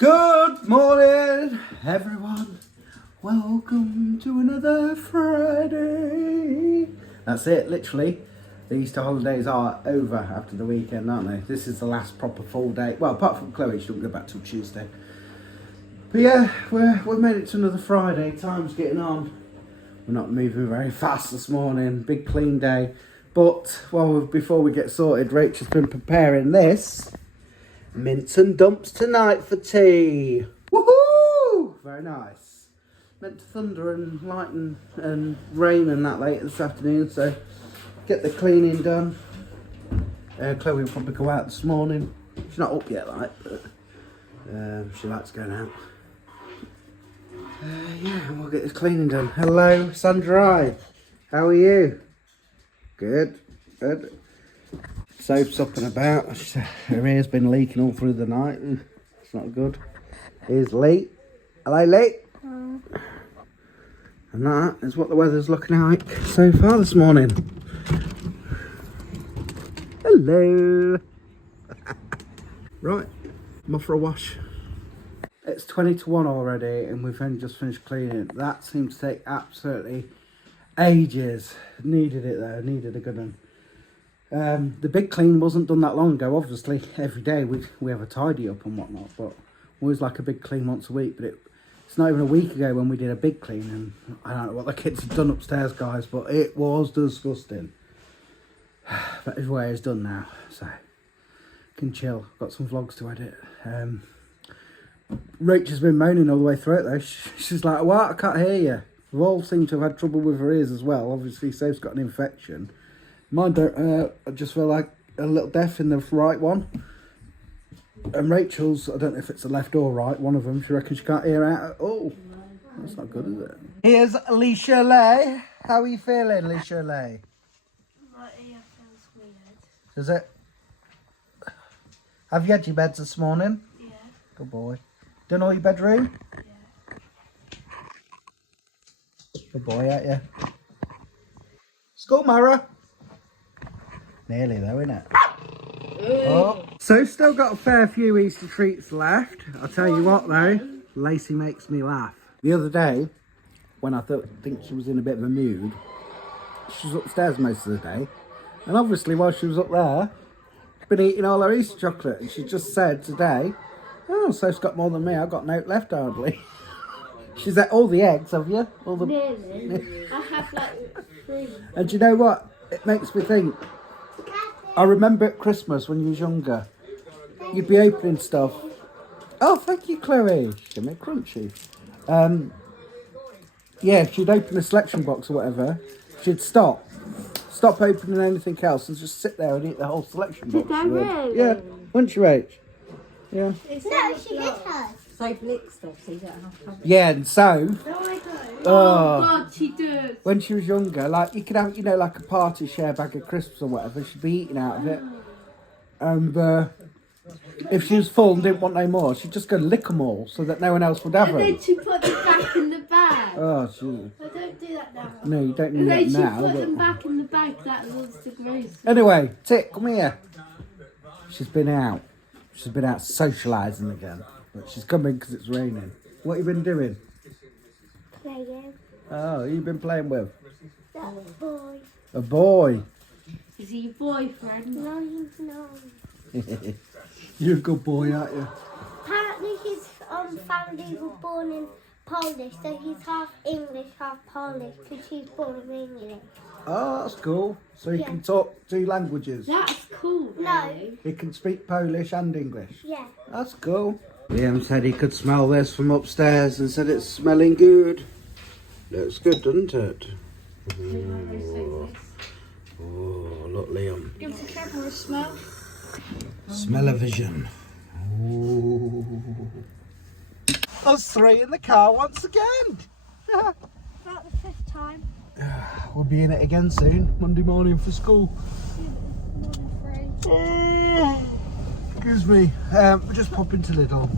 Good morning, everyone. Welcome to another Friday. That's it, literally. The Easter holidays are over after the weekend, aren't they? This is the last proper full day. Well, apart from Chloe, she don't go back till Tuesday. But yeah, we've made it to another Friday. Time's getting on. We're not moving very fast this morning. Big clean day. But before we get sorted, Rachel's been preparing this. Mince and dumps tonight for tea. Woohoo! Very nice. Meant to thunder and lighten and rain and that later this afternoon, so get the cleaning done. Chloe will probably go out this morning. She's not up yet, but she likes going out. Yeah, we'll get the cleaning done. Hello, Sandra. How are you? Good, good. Soap's up and about. Her ear's been leaking all through the night. It's not good. Here's Lee. Hello, Lee. Hello. And that is what the weather's looking like so far this morning. Hello. Right, I'm off for a wash. It's 20 to 1 already and we've only just finished cleaning. That seems to take absolutely ages. Needed it though, needed a good one. The big clean wasn't done that long ago. Obviously, every day we have a tidy up and whatnot, but always like a big clean once a week. But it's not even a week ago when we did a big clean, and I don't know what the kids have done upstairs, guys, but it was disgusting. But everywhere is done now, so can chill. Got some vlogs to edit. Rachel's been moaning all the way through it though. She's like, "What? I can't hear you." We've all seemed to have had trouble with her ears as well. Obviously, Safe's got an infection. Mine don't, I just feel like a little deaf in the right one. And Rachel's, I don't know if it's the left or right, one of them, she reckons she can't hear out at all. That's not good, is it? Here's Alicia Lay. How are you feeling, Alicia Lay? My ear feels weird. Does it? Have you had your beds this morning? Yeah. Good boy. Done all your bedroom? Yeah. Good boy, ain't you? School, Mara. Nearly though, innit? Oh. So still got a fair few Easter treats left. I'll tell you what though, Lacey makes me laugh. The other day, when I think she was in a bit of a mood, she was upstairs most of the day. And obviously while she was up there, she's been eating all her Easter chocolate. And she just said today, "Oh, Soph's got more than me, I've got no left hardly." She's ate all the eggs, have you? All the... Nearly. I have like 3. And do you know what? It makes me think. I remember at Christmas when you was younger, you'd be opening stuff. Oh, thank you, Chloe. Give me a crunchy. Yeah, she'd open a selection box or whatever. She'd stop opening anything else and just sit there and eat the whole selection box. Did I really? Yeah, wouldn't you, Rach? Yeah. No, she did hers. So lick stuff so you don't have to. Yeah, and so. No, I don't. Oh, God, she does. When she was younger, like you could have, you know, like a party share bag of crisps or whatever. She'd be eating out of it, and if she was full and didn't want no more, she'd just go lick them all so that no one else would have And them. then she put them back in the bag. Oh, jeez. I don't do that now. No, you don't And need then that she now. put But... them back in the bag that was the gross. Anyway, Tick, come here. She's been out. She's been out socialising again, but she's coming because it's raining. What have you been doing? Playing. Oh, who you been playing with? That boy. A boy. Is he your boyfriend? No, he's not. You're a good boy, aren't you? Apparently his family was born in Polish, so he's half English, half Polish, because he's born in England. Oh, that's cool. So he can talk 2 languages. That's cool. No. Really. He can speak Polish and English. Yeah. That's cool. Liam said he could smell this from upstairs and said it's smelling good. Looks good, doesn't it? Oh, look, Liam. Give the camera a smell. Smell-o-vision. Ooh. Us 3 in the car once again. About the 5th time. We'll be in it again soon, Monday morning for school. Excuse me. We're just popping to Lidl.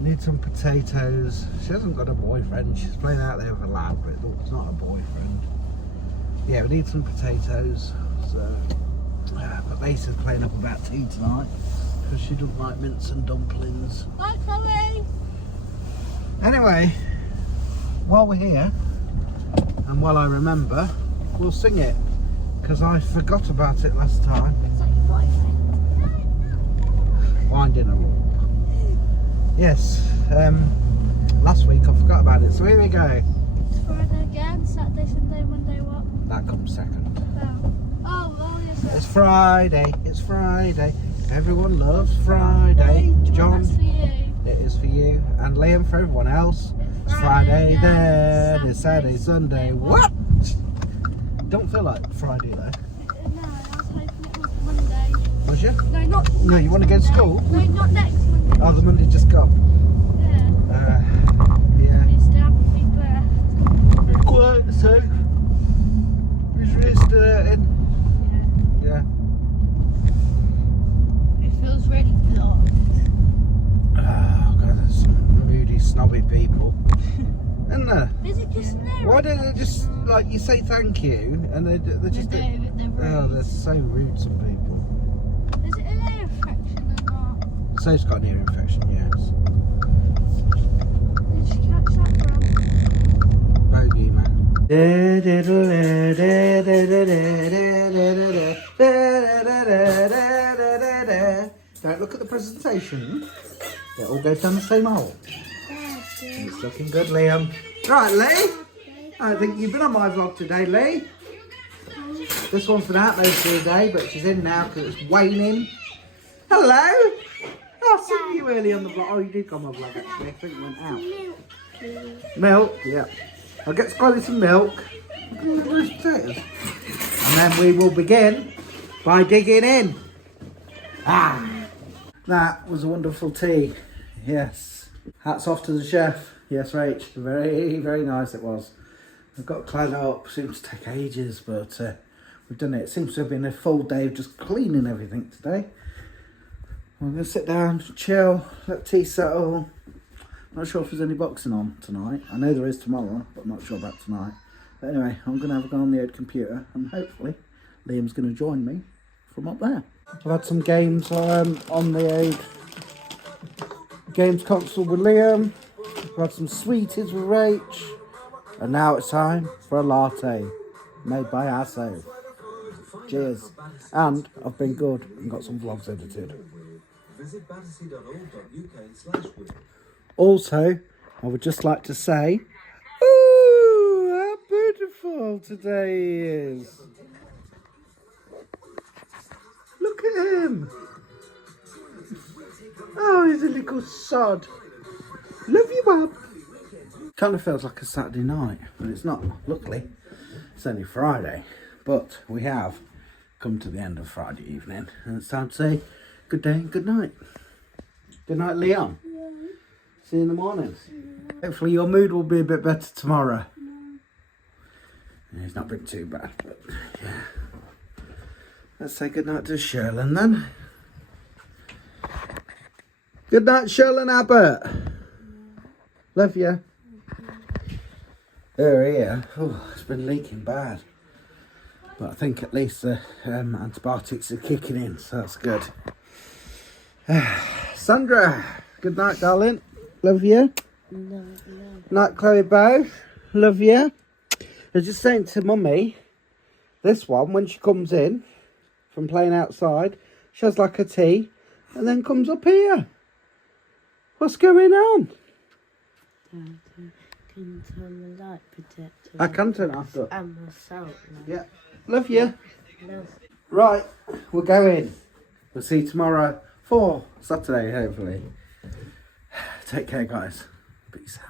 Need some potatoes. She hasn't got a boyfriend. She's playing out there with a lad, but it's not a boyfriend. Yeah, we need some potatoes. So, but Lisa's playing up about tea tonight because she doesn't like mince and dumplings. Oh, Anyway, while we're here, and while I remember, we'll sing it. Because I forgot about it last time. It's like your boyfriend. Winding her up. Yes, last week I forgot about it, so here we go. Friday again, Saturday, Sunday, Monday, what? That comes second. Oh, yes. It's Friday, it's Friday. Everyone loves Friday. John, That's for you. it is for you. And Liam, for everyone else. It's Friday then, it's Saturday, Sunday. What? Don't feel like Friday though. No, I was hoping it was Monday. Was you? No, not. No, you want to go to school? No, not next Monday. Oh, the Monday just gone. Yeah. Yeah. It's down to be blessed. Quiet, so. It's restarting. Yeah. It feels really blocked. Oh, God, there's some moody, snobby people. Isn't there? Is it just there? Why don't they just, like, you say thank you, and they just... They're Oh, they're so rude, some people. Is it an ear infection or not? So's got an ear infection, yes. Did you catch that from? Bogey, man. Don't look at the presentation. It all goes down the same hole. It's looking good, Liam. Right, Lee. I think you've been on my vlog today, Lee. This one's been out there today, but she's in now because it's waning. Hello. I've seen you early on the vlog. Oh, you did come on vlog actually. I think it went out. Milk, yeah. I'll get Scully some milk. And then we will begin by digging in. Ah, that was a wonderful tea. Yes. Hats off to the chef. Yes, Rach. Very, very nice it was. I've got clad up. Seems to take ages, but we've done it. It seems to have been a full day of just cleaning everything today. I'm going to sit down, chill, let tea settle. Not sure if there's any boxing on tonight. I know there is tomorrow, but I'm not sure about tonight. But anyway, I'm going to have a go on the old computer, and hopefully Liam's going to join me from up there. I've had some games on the old games console with Liam. I've had some sweeties with Rach. And now it's time for a latte made by ourselves. Cheers. And I've been good and got some vlogs edited. Also, I would just like to say, ooh, how beautiful today is. Look at him. Oh, he's a little sod. Love you, Bob. Kind of feels like a Saturday night, but it's not. Luckily, it's only Friday. But we have come to the end of Friday evening, and it's time to say good day and good night. Good night, Leon. Yeah. See you in the morning. Yeah. Hopefully your mood will be a bit better tomorrow. Yeah. It's not been too bad, but yeah. Let's say good night to Sherlyn then. Good night, Sherlyn Abbott. Love you. Her ear, oh, it's been leaking bad. But I think at least the antibiotics are kicking in, so that's good. Sandra, good night, darling. Love you. No. Night, Chloe Bow. Love you. I was just saying to Mummy, this one, when she comes in from playing outside, she has like a tea and then comes up here. What's going on? Can you turn the light protector? I can turn it after. And myself. Yeah. Love you. Love. Right, we're going. We'll see you tomorrow for Saturday, hopefully. Take care, guys. Peace out.